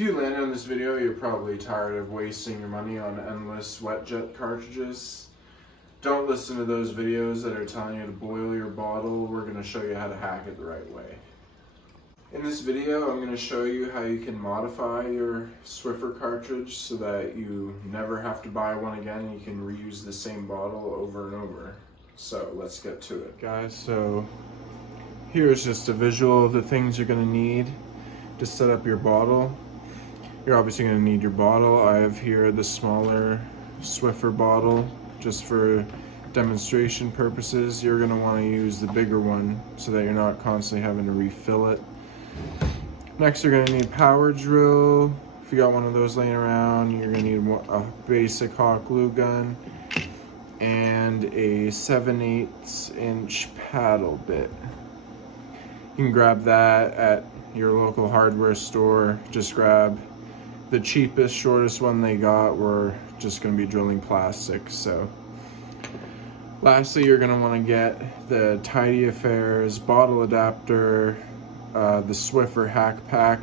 If you landed on this video, you're probably tired of wasting your money on endless wet jet cartridges. Don't listen to those videos that are telling you to boil your bottle. We're going to show you how to hack it the right way. In this video, I'm going to show you how you can modify your Swiffer cartridge so that you never have to buy one again. You can reuse the same bottle over and over. So let's get to it. Guys, so here's just a visual of the things you're going to need to set up your bottle. You're obviously going to need your bottle. I have here the smaller Swiffer bottle just for demonstration purposes. You're going to want to use the bigger one so that you're not constantly having to refill it. Next, you're going to need power drill. If you got one of those laying around, you're going to need a basic hot glue gun and a 7/8 inch paddle bit. You can grab that at your local hardware store. Just grab the cheapest, shortest one they got. We're just going to be drilling plastic. So lastly, you're going to want to get the Tidy Affairs bottle adapter, the Swiffer hack pack.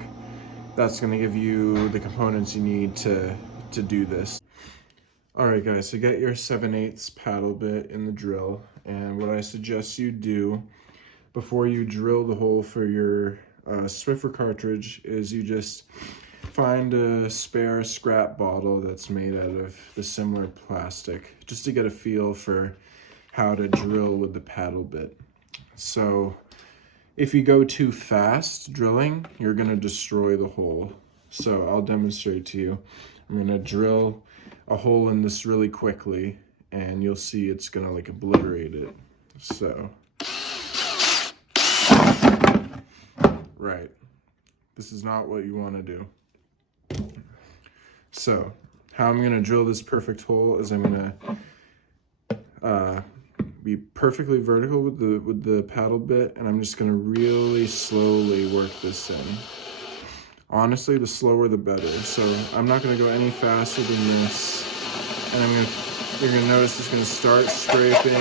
That's going to give you the components you need to do this. Alright guys, so get your 7/8 paddle bit in the drill, and what I suggest you do before you drill the hole for your Swiffer cartridge is you just find a spare scrap bottle that's made out of the similar plastic, just to get a feel for how to drill with the paddle bit. So if you go too fast drilling, you're going to destroy the hole. So I'll demonstrate to you. I'm going to drill a hole in this really quickly, and you'll see it's going to like obliterate it. So, right. This is not what you want to do. So, how I'm going to drill this perfect hole is I'm going to be perfectly vertical with the paddle bit, and I'm just going to really slowly work this in. Honestly, the slower the better. So I'm not going to go any faster than this, and you're going to notice it's going to start scraping.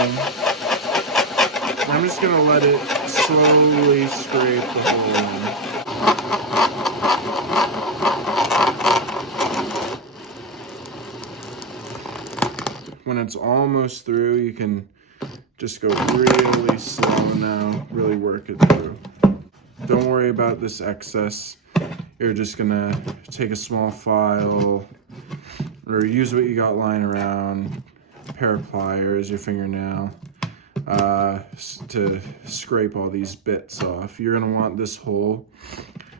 And I'm just going to let it slowly scrape the hole in. When it's almost through, you can just go really slow now, really work it through. Don't worry about this excess. You're just gonna take a small file or use what you got lying around, a pair of pliers, your fingernail, to scrape all these bits off. You're gonna want this hole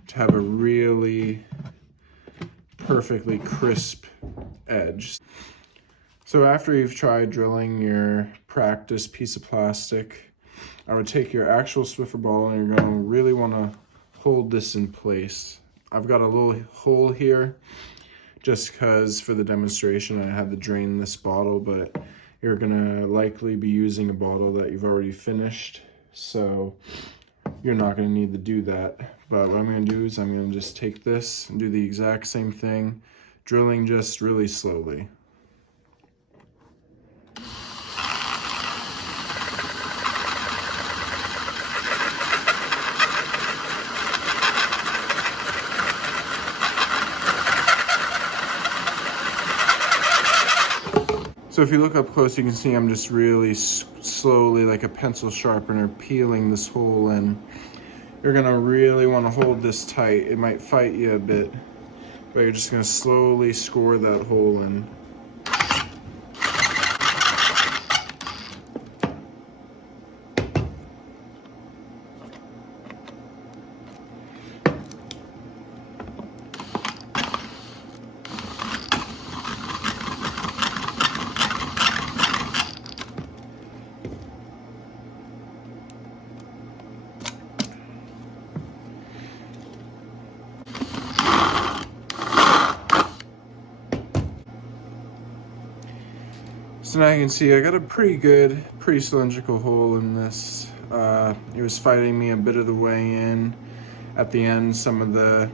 to have a really perfectly crisp edge. So after you've tried drilling your practice piece of plastic, I would take your actual Swiffer ball and you're going to really want to hold this in place. I've got a little hole here just because for the demonstration I had to drain this bottle, but you're going to likely be using a bottle that you've already finished, so you're not going to need to do that. But what I'm going to do is I'm going to just take this and do the exact same thing, drilling just really slowly. So if you look up close, you can see I'm just really slowly, like a pencil sharpener, peeling this hole in. You're gonna really wanna hold this tight. It might fight you a bit, but you're just gonna slowly score that hole in. So now you can see I got a pretty cylindrical hole in this. It was fighting me a bit of the way in. At the end, some of the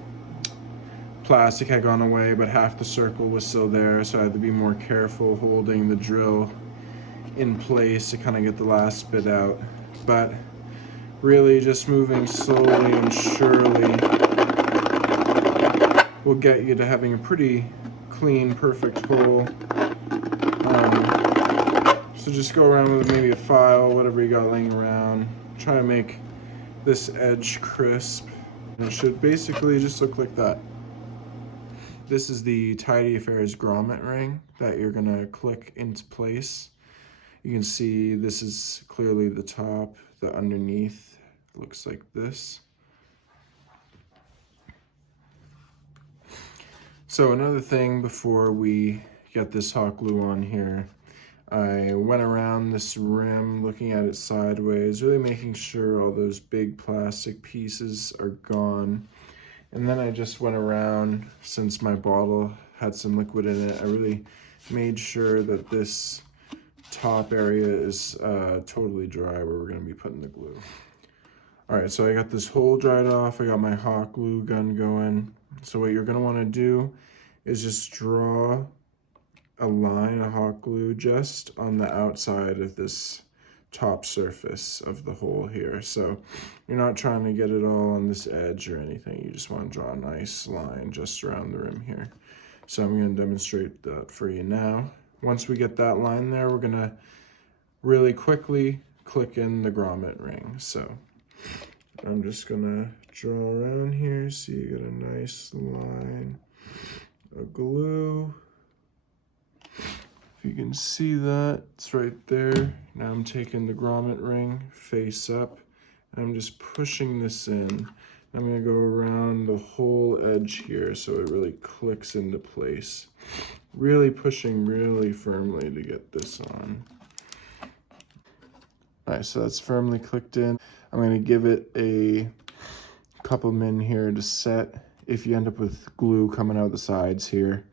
plastic had gone away, but half the circle was still there, so I had to be more careful holding the drill in place to kind of get the last bit out. But really just moving slowly and surely will get you to having a pretty clean, perfect hole. So just go around with maybe a file, whatever you got laying around. Try to make this edge crisp. And it should basically just look like that. This is the Tidy Affairs grommet ring that you're gonna click into place. You can see this is clearly the top, the underneath looks like this. So another thing before we get this hot glue on here, I went around this rim looking at it sideways, really making sure all those big plastic pieces are gone. And then I just went around, since my bottle had some liquid in it, I really made sure that this top area is totally dry where we're going to be putting the glue. Alright, so I got this hole dried off, I got my hot glue gun going. So what you're going to want to do is just draw a line of hot glue just on the outside of this top surface of the hole here. So you're not trying to get it all on this edge or anything, you just want to draw a nice line just around the rim here. So I'm going to demonstrate that for you now. Once we get that line there, we're going to really quickly click in the grommet ring. So I'm just going to draw around here so you get a nice line of glue. If you can see that, it's right there. Now I'm taking the grommet ring face up, and I'm just pushing this in. I'm going to go around the whole edge here so it really clicks into place. Really pushing really firmly to get this on. Alright, so that's firmly clicked in. I'm going to give it a couple min here to set. If you end up with glue coming out the sides here,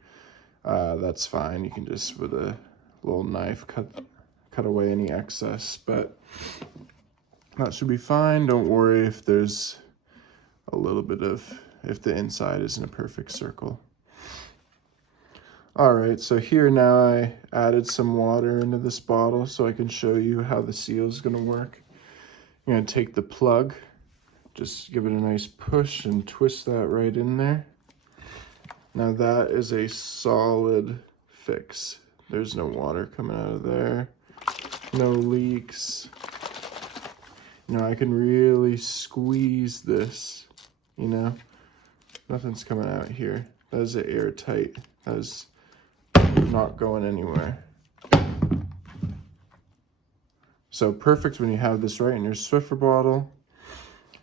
that's fine. You can just, with a little knife, cut away any excess, but that should be fine. Don't worry if there's a little bit of, if the inside isn't a perfect circle. Alright, so here now I added some water into this bottle so I can show you how the seal is going to work. I'm going to take the plug, just give it a nice push and twist that right in there. Now that is a solid fix. There's no water coming out of there, no leaks. You know, I can really squeeze this, you know, nothing's coming out here. That is airtight. That is not going anywhere. So perfect when you have this right in your Swiffer bottle.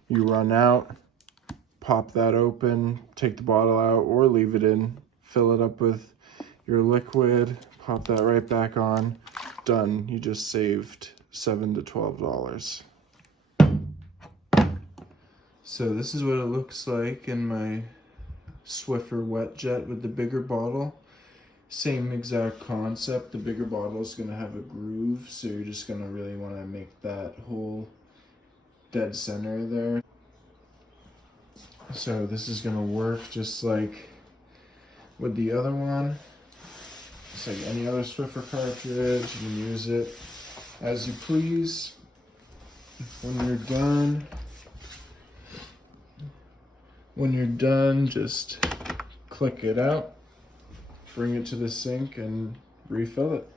You run out, pop that open, take the bottle out or leave it in, fill it up with your liquid, pop that right back on, done. You just saved $7 to $12. So this is what it looks like in my Swiffer wet jet with the bigger bottle. Same exact concept. The bigger bottle is going to have a groove, so you're just going to really want to make that hole dead center there. So this is going to work just like with the other one. It's like any other Swiffer cartridge. You can use it as you please. When you're done, just click it out, bring it to the sink and refill it.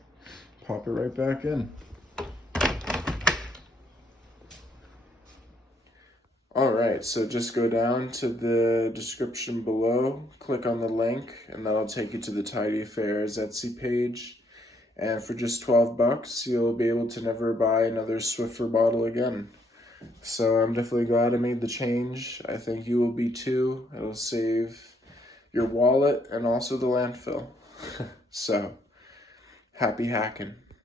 Pop it right back in. Alright, so just go down to the description below, click on the link, and that'll take you to the Tidy Affairs Etsy page. And for just $12, you'll be able to never buy another Swiffer bottle again. So I'm definitely glad I made the change. I think you will be too. It'll save your wallet and also the landfill. So, happy hacking.